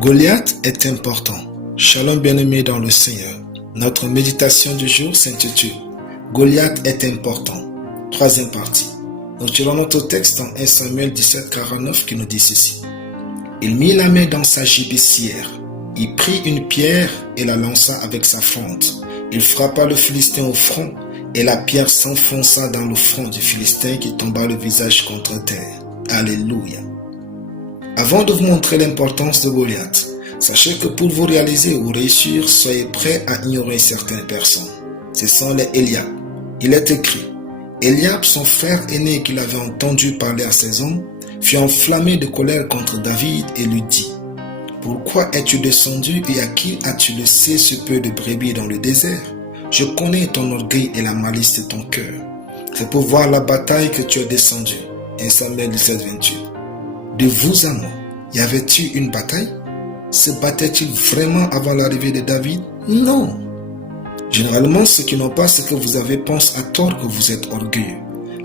Goliath est important. Shalom bien-aimés dans le Seigneur. Notre méditation du jour s'intitule Goliath est important. Troisième partie. Nous tirons notre texte en 1 Samuel 17, 49 qui nous dit ceci. Il mit la main dans sa gibecière. Il prit une pierre et la lança avec sa fente. Il frappa le Philistin au front et la pierre s'enfonça dans le front du Philistin qui tomba le visage contre terre. Alléluia. Avant de vous montrer l'importance de Goliath, sachez que pour vous réaliser ou réussir, soyez prêts à ignorer certaines personnes. Ce sont les Eliab. Il est écrit, Eliab, son frère aîné qu'il avait entendu parler à ses hommes, fut enflammé de colère contre David et lui dit, « Pourquoi es-tu descendu et à qui as-tu laissé ce peu de brebis dans le désert? Je connais ton orgueil et la malice de ton cœur. C'est pour voir la bataille que tu es descendu. » 1 Samuel 17, 28. De vous à moi, y avait-il une bataille? Se battait-il vraiment avant l'arrivée de David? Non. Généralement, ceux qui n'ont pas ce que vous avez pensent à tort que vous êtes orgueilleux.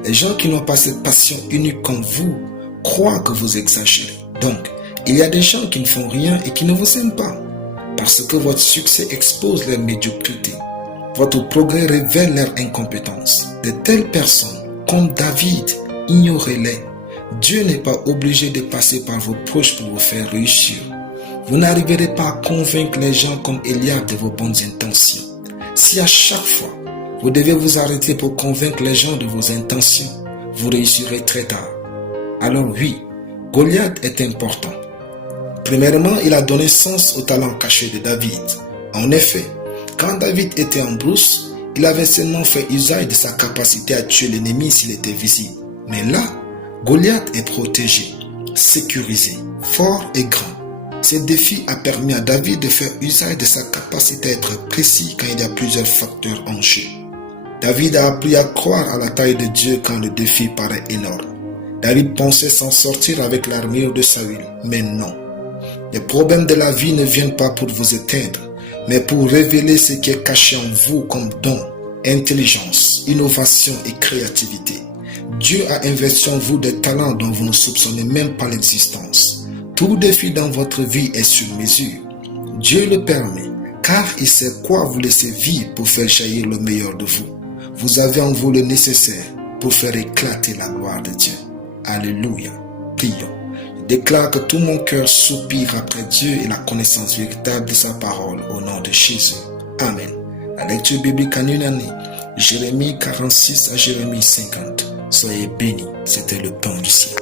Les gens qui n'ont pas cette passion unique comme vous croient que vous exagérez. Donc, il y a des gens qui ne font rien et qui ne vous aiment pas. Parce que votre succès expose leur médiocrité. Votre progrès révèle leur incompétence. De telles personnes, comme David, ignorez-les. Dieu n'est pas obligé de passer par vos proches pour vous faire réussir. Vous n'arriverez pas à convaincre les gens comme Eliab de vos bonnes intentions. Si à chaque fois, vous devez vous arrêter pour convaincre les gens de vos intentions, vous réussirez très tard. Alors oui, Goliath est important. Premièrement, il a donné sens au talent caché de David. En effet, quand David était en brousse, il avait seulement fait usage de sa capacité à tuer l'ennemi s'il était visible. Mais là, Goliath est protégé, sécurisé, fort et grand. Ce défi a permis à David de faire usage de sa capacité à être précis quand il y a plusieurs facteurs en jeu. David a appris à croire à la taille de Dieu quand le défi paraît énorme. David pensait s'en sortir avec l'armure de Saül, mais non. Les problèmes de la vie ne viennent pas pour vous éteindre, mais pour révéler ce qui est caché en vous comme don, intelligence, innovation et créativité. Dieu a investi en vous des talents dont vous ne soupçonnez même pas l'existence. Tout défi dans votre vie est sur mesure. Dieu le permet, car il sait quoi vous laisser vivre pour faire jaillir le meilleur de vous. Vous avez en vous le nécessaire pour faire éclater la gloire de Dieu. Alléluia. Prions. Je déclare que tout mon cœur soupire après Dieu et la connaissance véritable de sa parole au nom de Jésus. Amen. La lecture biblique en une année, Jérémie 46 à Jérémie 50. Soyez bénis, c'était le pain du ciel.